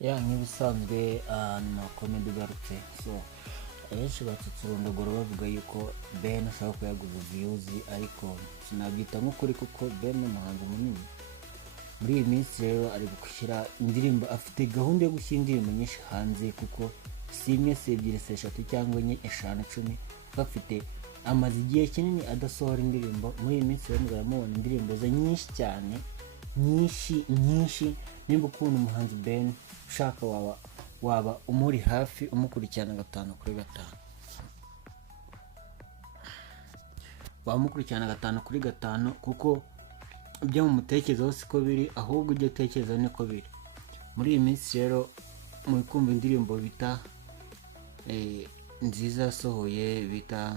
nk'ibisanzwe na comedy garutse so abenshi batsutse urundogoro bavuga yuko Ben ashaka ko yaguze views ariko sinabyita nk'ukuri kuko Ben ni umuhanzi munini muri iyi minsi rero ari gushyira indirimbo, afite gahunda yo gushyira indirimbo nyinshi hanze kuko si imwe si ebyiri si eshatu cyangwa enye eshanu icumi bafite amaze igihe kinini adasohora indirimbo. Muri iyi minsi rero muramubona indirimbo ze nyinshi cyane nyinshi nimba ukunda umuhanzi Ben ushaka waba umuri hafi umukurikirana 5/5 wamukurikirana 5/5 kuko ibyo mu mutekerezo siko biri ahubwo ibyo tekereza niko biri. Muri iyi minsi rero muri kumva indirimbo bita nziza yasohoye bita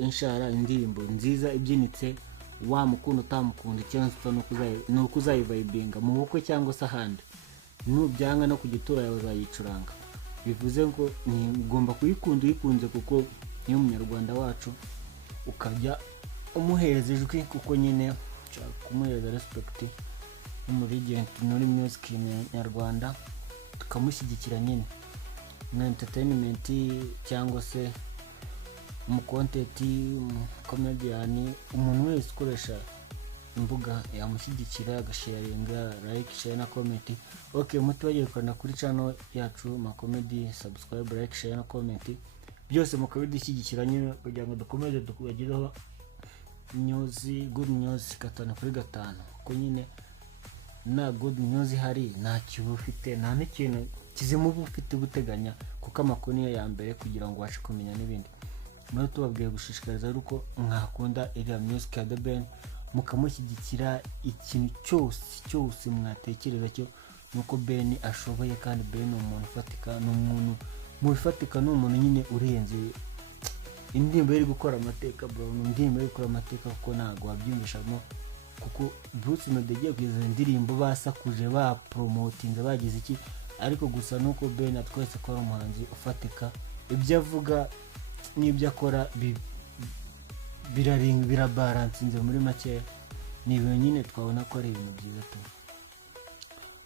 Inshara indirimbo nziza ibyinitse wamukunda utamukunda cyangwa nuko uzayivibinga mu bukwe cyangwa se ahandi nubyanga no kugitura yawe uzayicuranga. Bivuze ngo ni ugomba kuyikunda uyikunze kuko niyo munyarwanda wacu, ukajya umuhereza ijwi kuko nyine kumuhereza respect n'umurigent muri music nyarwanda, tukamushyigikira nyine mu entertainment cyangwa se mu content comedian. Umuntu wese ukoresha imbuga yamushyigikira agasharinga like share na comment. Okay, mutubagire kwanda kuri channel yacu Macomedy, subscribe like share na comment byose mukabidushyigikira nyine kugira ngo dukomeze tukubagereho good news 5/5 ko nyine na good news hari nta kibu ufite nta n'ikintu kizima uba ufite guteganya kuko amakuru niyo ya mbere kugira ngo washe kumenya n'ibindi. Muri tubabwiye gushishikariza uko mwakunda iriya music ya The Ben mukamushyigikira ikintu cyose mwatekereza cyo nuko Ben ashoboye kandi Ben umuntu ufatika n'umuntu mu bifatika n'umuntu nyine urenze indirimbo yari gukora amateka bro. Indirimbo yari gukora amateka kuko ntago wabyumvishamo kuko Bruce Melody yagiye kugeza indirimbo basakuje ba promotinga bagize iki, ariko gusa nuko Ben atwese ko ari umuhanzi ufatika, ibyo avuga n'ibyo akora birabalansinze muri make. Ni ibintu nyine twabona ko ari ibintu byiza tu.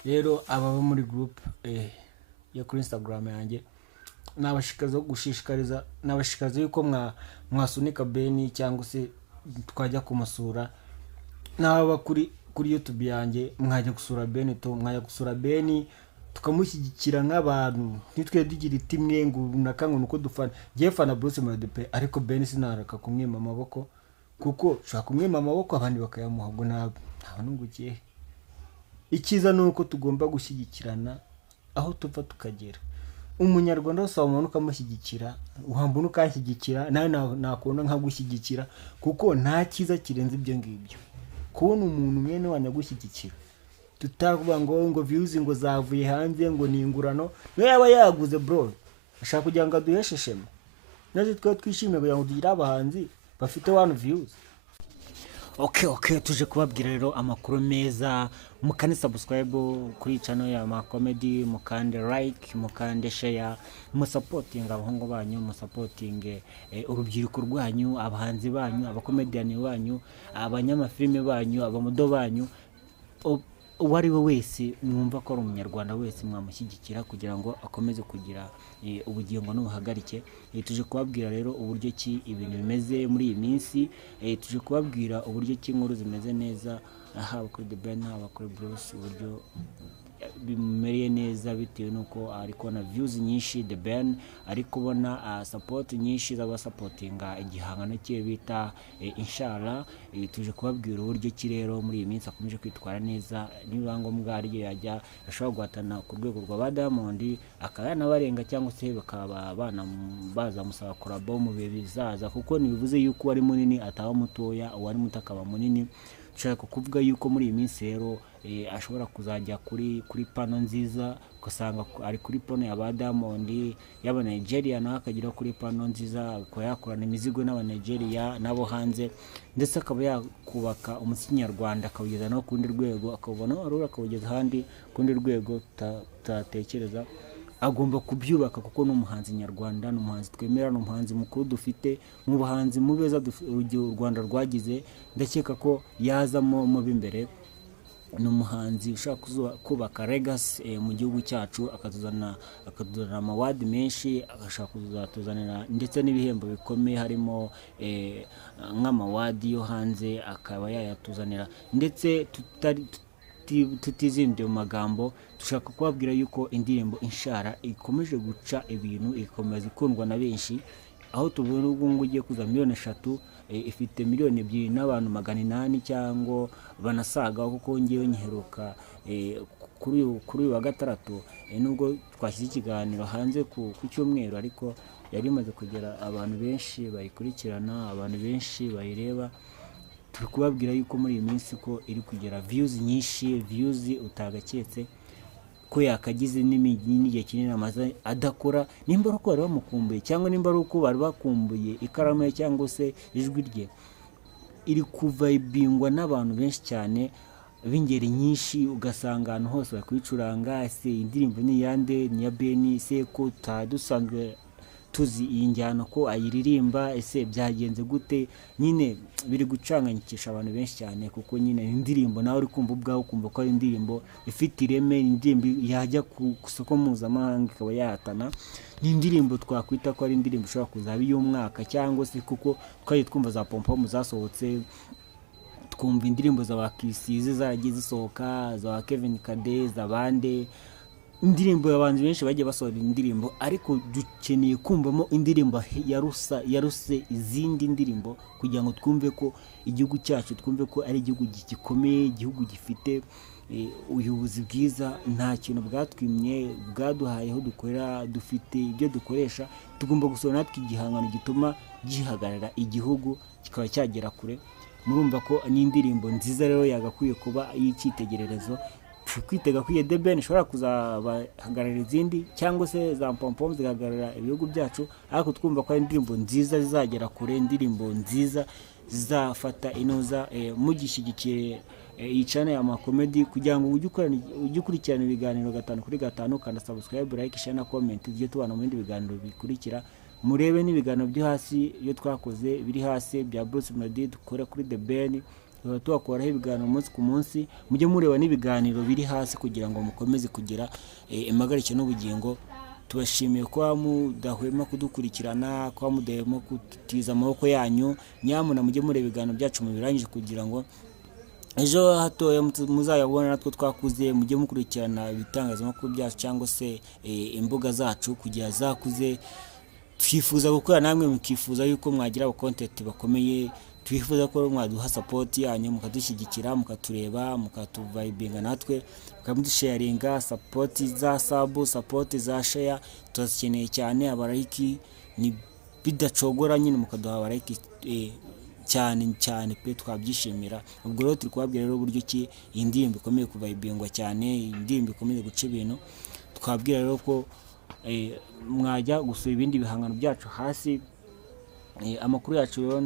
Rero ababa muri group yo kuri Instagram yanjye nabashikaza yuko mwasunika Ben cyangwa se twajya kumusura. N'aba kuri YouTube yanjye mwajya gusura Ben mwajya gusura Ben tukamushyigikira nk'abantu nitwe dugira itimwe ngo nakango nuko dufana. Ngiye fana Bruce Melody ariko Ben sinaraka kumwima amaboko kuko shaka kumwima amaboko abandi bakayamuha ngo nungukiye. Ikiza nuko tugomba gushyigikirana aho tuva tukagera. Umunyarwanda wese umuntu ukamushyigikira uhambuna ukanshyigikira nawe nakubona nkagushyigikira kuko nta kiza kirenze ibyo ngibyo. Kubona umuntu mwene wanyagushyigikira tutavuga ngo views ngo zavuye hanze ngo ni ingurano niyo yaba yaguze bro ashaka kugira ngo aduheshe shema naje twishimiye kugira ngo tugire abahanzi bafite 1 views. Okay, tuje kubabwira rero amakuru meza. Mukande subscribe kuri channel ya Macomedy, mukande like, mukande share, musupporting abahungu banyu, musupporting urubyiruko rwanyu, abahanzi banyu, abakomedian banyu, abanyamafilme banyu, abamodo banyu. Uwari we wese mwumva ko ari umunyarwanda wese mwamushyigikira kugira ngo akomeze kugira ubugingo n'ubuhagarike. Tuje kubabwira rero uburyo ki ibintu bimeze muri iyi minsi. Tuje kubabwira uburyo ki inkuru zimeze neza haba kuri The Ben haba kuri Bruce, uburyo bimereye neza bitewe nuko ari kubona views nyinshi. The Ben ari kubona support nyinshi z'abasupportinga igihangano cye bita Inshara. Tuje kubabwira uburyo ki rero muri iyi minsi akomeje kwitwara neza. Niba ngombwa ari yajya ashobora guhatana ku rwego rwa Diamond akayana barenga cyangwa se bakaba bazamusaba collabo mu bihe bizaza kuko nibivuze yuko ari munini ataba mutoya, uwari mutakaba munini. Nshaka kuvuga yuko muri iyi minsi rero ashobora kuzajya kuri pano nziza ugasanga ari kuri pano ya Diamond y'aba Nigeria naho akagira kuri pano nziza ko yakorana imizigo n'aba Nigeria nabo hanze, ndetse akaba yakubaka umuziki nyarwanda akawugeza no kundi rwego akabona arura akawugeza handi kundi rwego tatekereza. Agomba kubyubaka kuko n'umuhanzi nyarwanda n'umuhanzi twemera n'umuhanzi mukuru dufite mu buhanzi mubeza u Rwanda rwagize. Ndakeka ko yazamo mu bimbere ni umuhanzi ushaka kubaka legacy mu gihugu cyacu, akatuzanira amawadi menshi, agashaka kuzatuzanira ndetse n'ibihembo bikomeye harimo nk'amawadi yo hanze akaba yayatuzanira. Ndetse tutizimbye mu magambo, dushaka kubabwira yuko indirimbo Inshara ikomeje guca ibintu, ikomeza ikundwa na benshi, aho tubona ubu ngubu ugiye kuza miliyoni 3, ifite miliyoni 2 n'abantu 800 cyangwa banasaga, kuko ngewe nyiheruka kuri uyu wa gatandatu, nubwo twashyize ikiganiro hanze ku cyumweru, ariko yari imaze kugera abantu benshi bayikurikirana, abantu benshi bayireba. Turi kubabwira yuko muri iyi minsi ko iri kugera views nyinshi, views utagaketse ko yakagize n'igihe kinini amaze adakora. Nimba ari uko bari bamukumbuye cyangwa nimba ari uko bari bakumbuye ikaramu ye cyangwa se ijwi rye, iri kuvibingwa n'abantu benshi cyane b'ingeri nyinshi, ugasanga ahantu hose bari kuyicuranga. Ese indirimbo ni iyande? Ni iya Ben? Se ko dusanzwe tuzi iyi njyana ko ayiririmba, ese byagenze gute? Nyine biri gucanganyikisha abantu benshi cyane, kuko nyine indirimbo nawe uri kumva ubwawe ukumva ko ari indirimbo ifite ireme, indirimbo yajya ku isoko mpuzamahanga ikaba yahatana. Ni indirimbo twakwita ko ari indirimbo ishobora kuzaba iy'umwaka, cyangwa se kuko twagiye twumva za Pompom zasohotse, twumva indirimbo za Bakisize zaragiye zisohoka, za Kevin Kade, za bande, indirimbo y'abantu benshi bagiye basohora indirimbo, ariko dukeneye kumvamo indirimbo yaruse izindi ndirimbo, kugira ngo twumve ko igihugu cyacu, twumve ko ari igihugu gikomeye, igihugu gifite ubuyobozi bwiza, nta kintu bwatwimye, bwaduhayeho dukorera, dufite ibyo dukoresha. Tugomba gusohora natwe igihangano gituma gihagarara igihugu kikaba cyagera kure. Murumva ko ni indirimbo nziza rero yagakwiye kuba y'icyitegererezo. Kwitega ko The Ben ishobora kuzabahagarara izindi, cyangwa se za Pompom zigahagarara ibihugu byacu, ariko twumva ko ari indirimbo nziza zizagera kure, indirimbo nziza zizafata inoza. Mugishyigikiye iyi channel ya Makomedi, kugira ngo ujye ukurikirana ibiganiro 5x5, kandi subscribe, like, share na comment, tujye tubana mu bindi biganiro bikurikira. Murebe n'ibiganiro byo hasi iyo twakoze biri hasi bya Bruce Melody dukora kuri The Ben, tubakoraho ibiganiro umunsi ku munsi. Mujye mureba n'ibiganiro biri hasi kugira ngo mukomeze kugira impagarike n'ubugingo. Tubashimiye ko mudahwema kudukurikirana, ko mudahwema kutiza amaboko yanyu. Nyamuna mujye mureba ibiganiro byacu mubirangije, kugira ngo ejo hatoya muzayabona natwe twakuze. Mujye mukurikirana ibitangazamakuru byacu cyangwa se imbuga zacu kugira zakuze. Twifuza gukora namwe mukifuza yuko mwagira aba content bakomeye. Twifuza ko mwaduha support yanyu, mukadushyigikira, mukatureba, mukatuvibinga natwe, mukamudusharinga. Support za sub, support za share tuzikeneye cyane. Abarayiki ni bidacogora, nyine mukaduha abarayiki cyane pe, twabyishimira. Ubwo rero turi kubabwira rero uburyo ki iyi ndirimbo ikomeye kuvibingwa cyane, iyi ndirimbo ikomeye guca ibintu. Twabwira rero ko mwajya gusura ibindi bihangano byacu hasi. Amakuru yacu rero